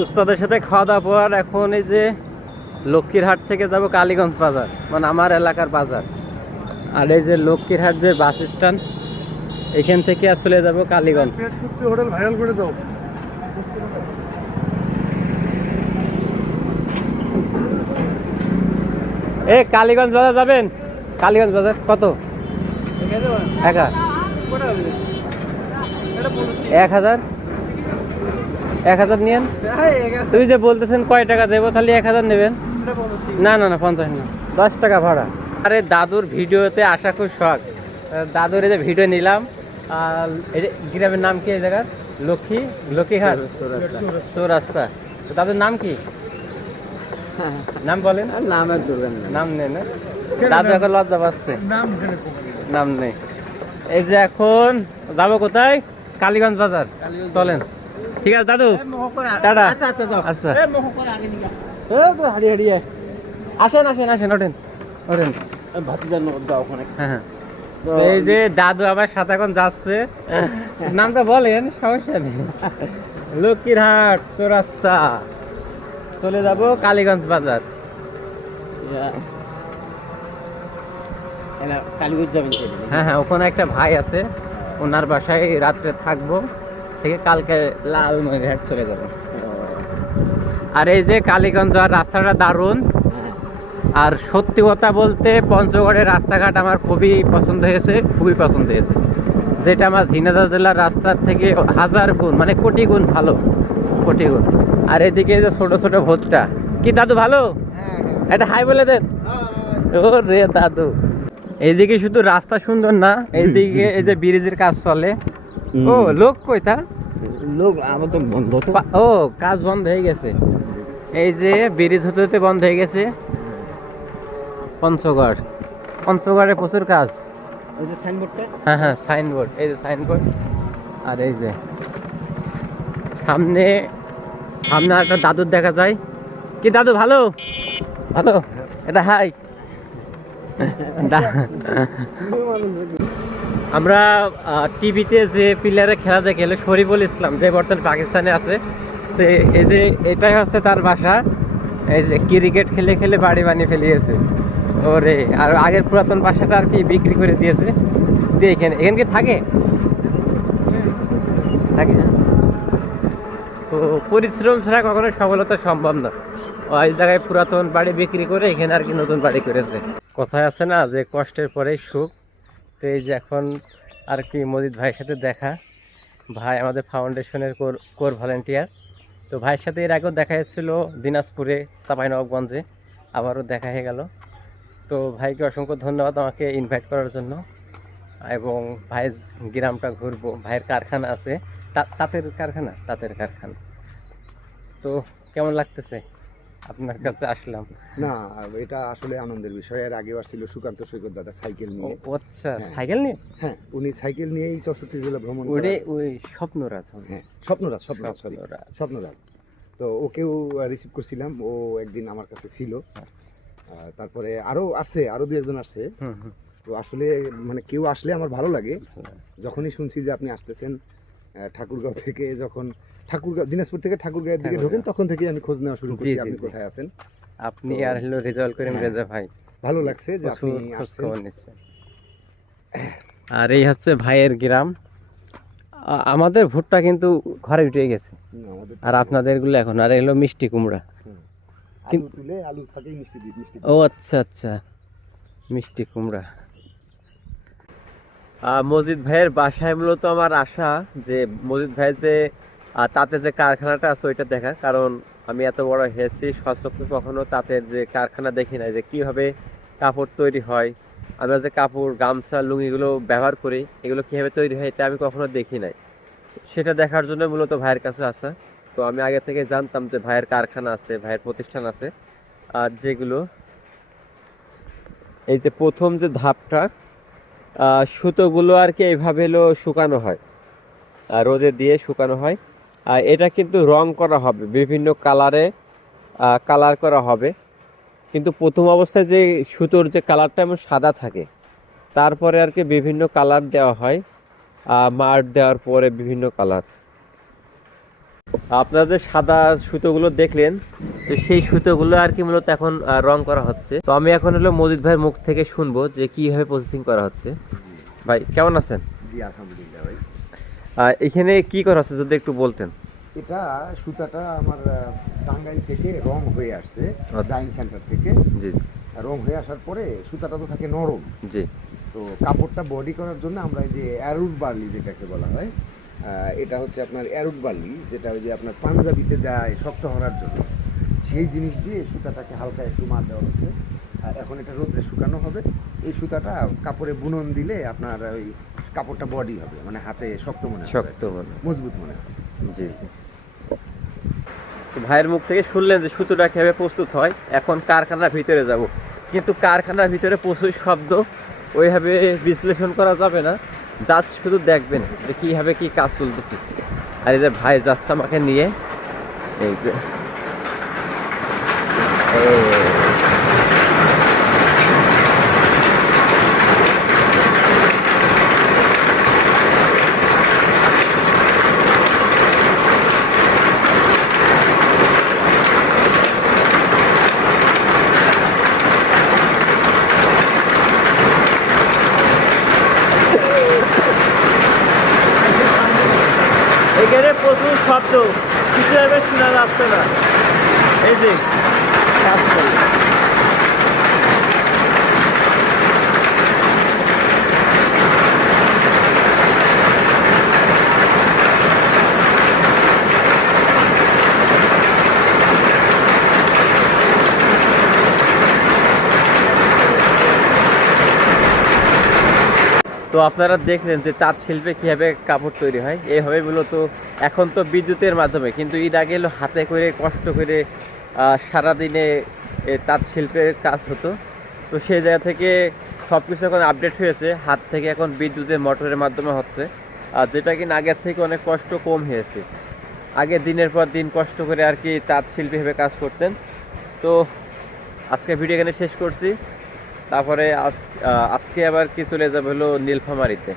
উস্তাদের সাথে খাওয়া দাওয়া পর এখন এই যে লক্ষ্মীরহাট থেকে যাব কালীগঞ্জ বাজার, মানে আমার এলাকার বাজার। আর এই যে লক্ষ্মীরহাট যে বাস স্ট্যান্ড, এখান থেকে আসলে যাব কালীগঞ্জ। হোটেল ভাইরাল করে দাও। এ কালীগঞ্জ বাজার যাবেন? কালীগঞ্জ বাজার কত? একা 1000 1000 নিয়েন। তুই যে বলতেছেন কয় টাকা দেবো, তাহলে 1000 নেবেন? না না না 50 না, 10 টাকা ভাড়া। আরে দাদুর ভিডিওতে আসা খুব শখ। দাদুর এই যে ভিডিও নিলাম। আর এই যে গ্রামের নাম কি এই জায়গার? লক্ষ্মীঘাট চৌরাস্তা। তো দাদুর নাম কি? নাম বলেন। নাম নেই না? দাদু এখন লজ্জা পাচ্ছে, নাম নেই। এই যে এখন যাবো কোথায়? কালীগঞ্জ বাজার। চলেন, ঠিক আছে দাদু, টাটা। আচ্ছা আসেন আসেন আসেন, ওঠেন ওঠেন। হ্যাঁ, এই যে দাদু আমার সাথে এখন যাচ্ছে। নামটা বলেন, সমস্যা নেই। লক্ষ্মীরহাট চৌরাস্তা, চলে যাব কালীগঞ্জ বাজার। হ্যাঁ হ্যাঁ, ওখানে একটা ভাই আছে, ওনার বাসায় রাত্রে থাকবো, থেকে কালকে লালমনিরহাট চলে যাবো। আর এই যে কালীগঞ্জ যাওয়ার রাস্তাটা দারুণ। আর সত্যি কথা বলতে পঞ্চগড়ের রাস্তাঘাট আমার খুবই পছন্দ হয়েছে, খুবই পছন্দ হয়েছে। যেটা আমার ঝিনাইদহ জেলার রাস্তার থেকে 1000 গুণ, মানে কোটি গুণ ভালো, কোটি গুণ। আর এদিকে যে ছোট ছোট ভোটটা কি দাদু ভালো? এটা হাই বলে দেন। ও রে দাদু, এইদিকে শুধু রাস্তা সুন্দর না, এইদিকে এই যে ব্রিজের কাজ চলে। ও লোক কইতা লোক আমার তো বন্ধ। ও কাজ বন্ধ হয়ে গেছে, এই যে ব্রিজ হতে হতে বন্ধ হয়ে গেছে। পঞ্চগড়ে প্রচুর কাজ। ওই যে সাইনবোর্ডটা, হ্যাঁ হ্যাঁ সাইনবোর্ড, এই যে সাইনবোর্ড। আর এই যে সামনে সামনে একটা দাদুর দেখা যায়। কি দাদু ভালো? ভালো, এটা হাই। আমরা টিভিতে যে প্লেয়ারের খেলা দেখে এলো, শরীফুল ইসলাম, যে বর্তমানে পাকিস্তানে আছে, তো এই যে এটাই হচ্ছে তার বাসা। এই যে ক্রিকেট খেলে খেলে বাড়ি বানিয়ে ফেলিয়েছে ওরে। আর আগের পুরাতন বাসাটা আর কি বিক্রি করে দিয়েছে, দিয়ে এখানে কি থাকে থাকে। তো পরিশ্রম ছাড়া কখনো সফলতা সম্ভব না। ওই জায়গায় পুরাতন বাড়ি বিক্রি করে এখানে আর কি নতুন বাড়ি করেছে। কথায় আছে না যে কষ্টের পরেই সুখ। তো এই যে এখন আর কি মজিদ ভাইয়ের সাথে দেখা। ভাই আমাদের ফাউন্ডেশনের কোর ভলেন্টিয়ার। তো ভাইয়ের সাথে এর আগেও দেখা এসেছিল দিনাজপুরে, চাঁপাইনবাবগঞ্জে, আবারও দেখা হয়ে গেল। তো ভাইকে অসংখ্য ধন্যবাদ আমাকে ইনভাইট করার জন্য। এবং ভাইয়ের গ্রামটা ঘুরবো, ভাইয়ের কারখানা আছে, তাঁতের কারখানা। তো কেমন লাগতেছে আপনার কাছে আসলাম? না, এটা আসলে আনন্দের বিষয়। এর আগেও আসছিল সুকান্ত সৈকত দাদা সাইকেল নিয়ে। আচ্ছা, সাইকেল নিয়ে? হ্যাঁ, উনি সাইকেল নিয়েই 64 জেলা ভ্রমণ ওই করে। ওই স্বপ্নরাজ। হ্যাঁ, স্বপ্নরাজ। তো ওকেও রিসিভ করছিলাম, ও একদিন আমার কাছে ছিল। তারপরে আরো আসছে, আরো 2-1 আসছে। তো আসলে মানে কেউ আসলে আমার ভালো লাগে। যখনই শুনছি যে আপনি আসতেছেন ঠাকুরগাঁও থেকে, যখন দিনাজপুর থেকে ঠাকুরগাঁয়ের দিকে ঢোকেন, তখন থেকে আমি খোঁজ নেওয়া শুরু করছি আপনি কোথায় আছেন। আপনি আর হলো রেজাল্ট করিম রেজা ভাই, ভালো লাগছে যে আপনি খবর নিচ্ছেন। আর এই হচ্ছে ভাইয়ের গ্রাম। আমাদের ভুট্টা কিন্তু ঘরে উঠে গেছে, আর আপনাদের গুলো এখন। আর এগুলো মিষ্টি কুমড়া। ও আচ্ছা আচ্ছা, মিষ্টি কুমড়া। মজিদ ভাইয়ের বাসায় মূলত আমার আশা যে মজিদ ভাইয়ের যে তাঁতের যে কারখানাটা আছে ওইটা দেখা। কারণ আমি এত বড় হয়েছি, সচক্ষে কখনো তাঁতের যে কারখানা দেখি নাই, যে কিভাবে কাপড় তৈরি হয়। আমরা যে কাপড়, গামছা, লুঙ্গিগুলো ব্যবহার করি, এগুলো কিভাবে তৈরি হয় এটা আমি কখনো দেখি নাই। সেটা দেখার জন্য মূলত ভাইয়ের কাছে আসা। তো আমি আগে থেকে জানতাম যে ভাইয়ের কারখানা আছে, ভাইয়ের প্রতিষ্ঠান আছে। আর যেগুলো এই যে প্রথম যে ধাপটা, সুতোগুলো আর কি এইভাবে হলো শুকানো হয়, রোদে দিয়ে শুকানো হয়। আর এটা কিন্তু রং করা হবে, বিভিন্ন কালারে কালার করা হবে। কিন্তু প্রথম অবস্থায় যে সুতোর যে কালারটা এমন সাদা থাকে, তারপরে আর কি বিভিন্ন কালার দেওয়া হয়, মার দেওয়ার পরে বিভিন্ন কালার। আপনারা যে সাদা সুতোগুলো দেখলেন, তো সেই সুতোগুলো আর কি মূলত এখন রং করা হচ্ছে। তো আমি এখন হলো মজিদ ভাইয়ের মুখ থেকে শুনবো যে কিভাবে প্রসেসিং করা হচ্ছে। ভাই কেমন আছেন? জি আলহামদুলিল্লাহ ভাই। এখানে কি করা হচ্ছে যদি একটু বলতেন। এটা সুতাটা আমার টাঙ্গাইল থেকে রং হয়ে আসছে, ডাইং সেন্টার থেকে। জি রং হয়ে আসার পরে সুতাটা তো থাকে নরম। জি। তো কাপড়টা বডি করার জন্য আমরা এই যে অ্যারুট বার্লি যেটাকে বলা হয়, এটা হচ্ছে আপনার অ্যারুট বার্লি, যেটা ওই যে আপনার পাঞ্জাবিতে দেয় শক্ত হওয়ার জন্য, সেই জিনিস দিয়ে সুতাটাকে হালকা একটু মার দেওয়া হচ্ছে। এখন এটা রোদ্রে শুকানো হবে। এই সুতাটা কাপড়ে বুনন দিলে আপনার ওই কাপড়টা বডি হবে, মানে হাতে শক্ত মনে হবে, শক্ত মনে, মজবুত মনে হবে। জি জি। তো ভাইয়ের মুখ থেকে শুনলেন যে সুতোটা কিভাবে প্রস্তুত হয়। এখন কারখানার ভিতরে যাব, কিন্তু কারখানার ভিতরে প্রচুর শব্দ, ওইভাবে বিশ্লেষণ করা যাবে না, জাস্ট শুধু দেখবেন যে কীভাবে কী কাজ চলতেছে। আর এই যে ভাই যাচ্ছে আমাকে নিয়ে, এই যে এখানে প্রচুর শব্দ, কিছু এবার শোনা যাচ্ছে না। এই যে কাজ করলে তো আপনারা দেখলেন যে তাঁত শিল্পে কীভাবে কাপড় তৈরি হয়। এইভাবে মূলত এখন তো বিদ্যুতের মাধ্যমে, কিন্তু এর আগে হলো হাতে করে কষ্ট করে সারাদিনে তাঁত শিল্পের কাজ হতো। তো সেই জায়গা থেকে সব কিছু এখন আপডেট হয়েছে, হাত থেকে এখন বিদ্যুতের মোটরের মাধ্যমে হচ্ছে, আর যেটা কিনা আগের থেকে অনেক কষ্ট কম হয়েছে। আগে দিনের পর দিন কষ্ট করে আর কি তাঁত শিল্পী হিসেবে কাজ করতেন। তো আজকে ভিডিও এখানে শেষ করছি। তারপরে আজকে আবার কি চলে যাবে হলো নীলফামারীতে।